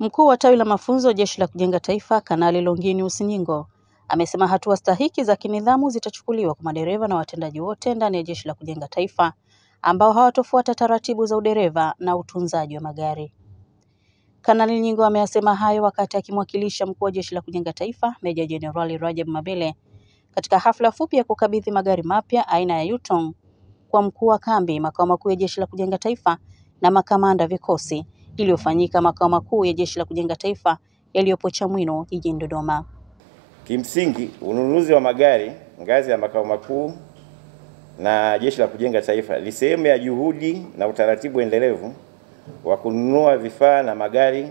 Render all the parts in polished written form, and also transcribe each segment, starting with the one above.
Mkuu wa tawi la mafunzo Jeshi la Kujenga Taifa, Kanali Longinus Nyingo, amesema hatua stahiki za kinidhamu zitachukuliwa kwa madereva na watendaji wote ndani ya Jeshi la Kujenga Taifa ambao hawatofuata taratibu za udereva na utunzaji wa magari. Kanali Nyingo ameyasema hayo wakati akimwakilisha mkuu wa Jeshi la Kujenga Taifa, Meja Jenerali Rajab Mabele, katika hafla fupi ya kukabidhi magari mapya aina ya Yutong kwa mkuu wa kambi makao makuu ya Jeshi la Kujenga Taifa na makamanda vikosi iliyofanyika makao makuu ya Jeshi la Kujenga Taifa yaliyopo Chamwino jijini Dodoma. Kimsingi, ununuzi wa magari ngazi ya makao makuu na Jeshi la Kujenga Taifa ni sehemu ya juhudi na utaratibu endelevu wa kununua vifaa na magari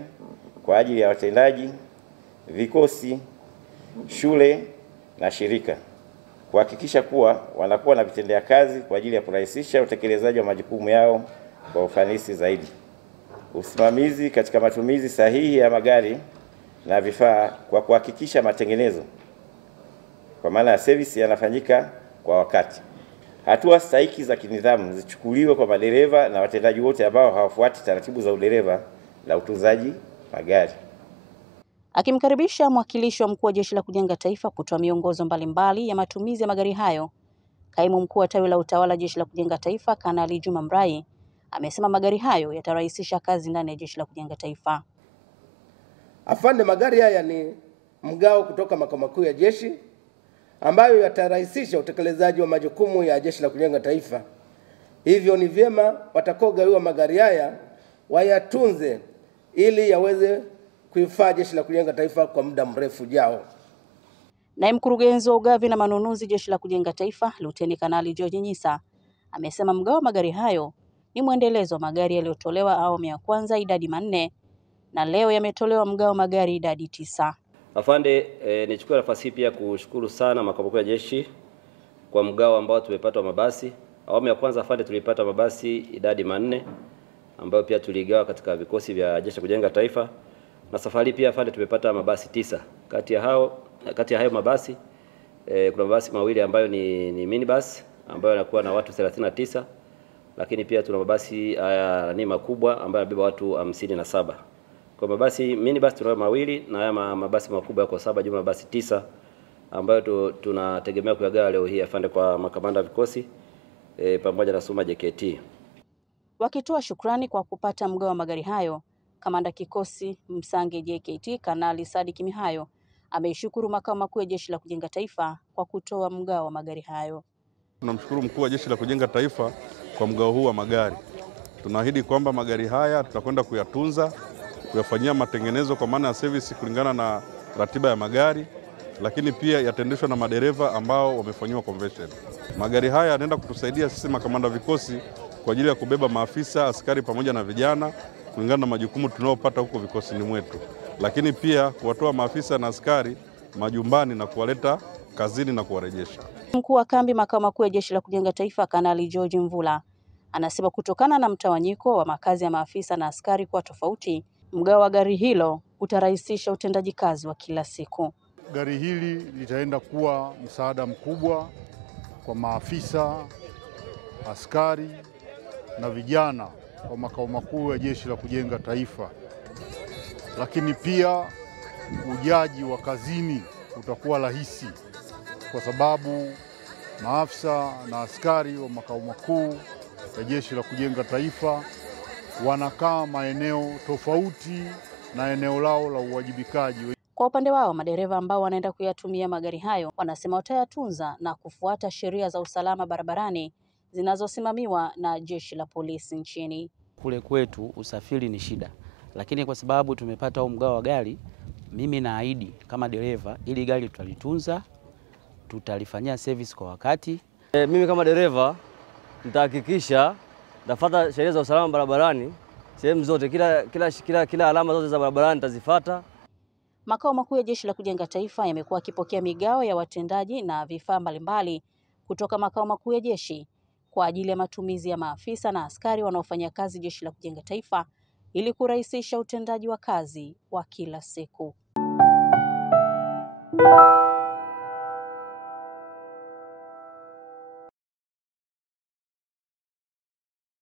kwa ajili ya watendaji, vikosi, shule na shirika, kuhakikisha kuwa wanakuwa na vitendea kazi kwa ajili ya kurahisisha utekelezaji wa majukumu yao kwa ufanisi zaidi. Usimamizi katika matumizi sahihi ya magari na vifaa kwa kuhakikisha matengenezo kwa maana ya service yanafanyika kwa wakati. Hatua stahiki za kinidhamu zichukuliwe kwa madereva na watendaji wote ambao hawafuati taratibu za udereva na utunzaji magari. Akimkaribisha mwakilishi wa mkuu wa Jeshi la Kujenga Taifa kutoa miongozo mbalimbali ya matumizi ya magari hayo, kaimu mkuu wa tawi la utawala Jeshi la Kujenga Taifa, Kanali Juma Mrai, amesema magari hayo yatarahisisha kazi ndani ya Jeshi la Kujenga Taifa. Afande, magari haya ni mgao kutoka makao makuu ya jeshi ambayo yatarahisisha utekelezaji wa majukumu ya Jeshi la Kujenga Taifa. Hivyo ni vyema watakaogawiwa magari haya wayatunze ili yaweze kuifaa Jeshi la Kujenga Taifa kwa muda mrefu ujao. Naye mkurugenzi wa ugavi na manunuzi Jeshi la Kujenga Taifa, Luteni Kanali George Nyisa, amesema mgao wa magari hayo ni mwendelezo wa magari yaliyotolewa awamu ya kwanza idadi 4 na leo yametolewa mgao magari idadi 9. Afande, nichukue nafasi hii pia kushukuru sana makao makuu ya jeshi kwa mgao ambao tumepata wa mabasi. Awamu ya kwanza afande, tulipata mabasi idadi 4 ambayo pia tuligawa katika vikosi vya Jeshi la Kujenga Taifa, na safari pia afande tumepata mabasi 9. Kati ya hayo mabasi kuna mabasi mawili ambayo ni minibus ambayo yanakuwa na watu 39, lakini pia tuna mabasi haya ni makubwa ambayo yanabeba watu 57. Kwa mabasi minibus tunayo mawili na haya mabasi makubwa yako 7, jumla mabasi 9 ambayo tunategemea kuyagawa leo hii afande kwa makamanda vikosi pamoja na Suma JKT. Wakitoa shukrani kwa kupata mgao wa magari hayo, kamanda kikosi Msange JKT Kanali Sadiki Mihayo ameishukuru makao makuu ya Jeshi la Kujenga Taifa kwa kutoa mgao wa magari hayo. Tunamshukuru mkuu wa Jeshi la Kujenga Taifa kwa mgao huu wa magari. Tunaahidi kwamba magari haya tutakwenda kuyatunza, kuyafanyia matengenezo kwa maana ya service kulingana na ratiba ya magari, lakini pia yataendeshwa na madereva ambao wamefanyiwa conversion. Magari haya yanaenda kutusaidia sisi makamanda vikosi kwa ajili ya kubeba maafisa, askari pamoja na vijana kulingana na majukumu tunayopata huko vikosini mwetu, lakini pia kuwatoa maafisa na askari majumbani na kuwaleta kazini na kuwarejesha. Mkuu wa kambi makao makuu ya Jeshi la Kujenga Taifa, Kanali George Mvula, anasema kutokana na mtawanyiko wa makazi ya maafisa na askari kwa tofauti, mgao wa gari hilo utarahisisha utendaji kazi wa kila siku. Gari hili litaenda kuwa msaada mkubwa kwa maafisa, askari na vijana wa makao makuu ya Jeshi la Kujenga Taifa. Lakini pia ujaji wa kazini utakuwa rahisi kwa sababu maafisa na askari wa makao makuu ya Jeshi la Kujenga Taifa wanakaa maeneo tofauti na eneo lao la uwajibikaji. Kwa upande wao, madereva ambao wanaenda kuyatumia magari hayo wanasema watayatunza na kufuata sheria za usalama barabarani zinazosimamiwa na Jeshi la Polisi nchini. Kule kwetu usafiri ni shida, lakini kwa sababu tumepata huu mgao wa gari, mimi naahidi kama dereva ili gari tutalitunza, tutalifanyia service kwa wakati. Mimi kama dereva nitahakikisha nafuata sheria za usalama barabarani sehemu zote, kila alama zote za barabarani nitazifuata. Makao makuu ya Jeshi la Kujenga Taifa yamekuwa yakipokea migao ya watendaji na vifaa mbalimbali kutoka makao makuu ya jeshi kwa ajili ya matumizi ya maafisa na askari wanaofanya kazi Jeshi la Kujenga Taifa ili kurahisisha utendaji wa kazi wa kila siku.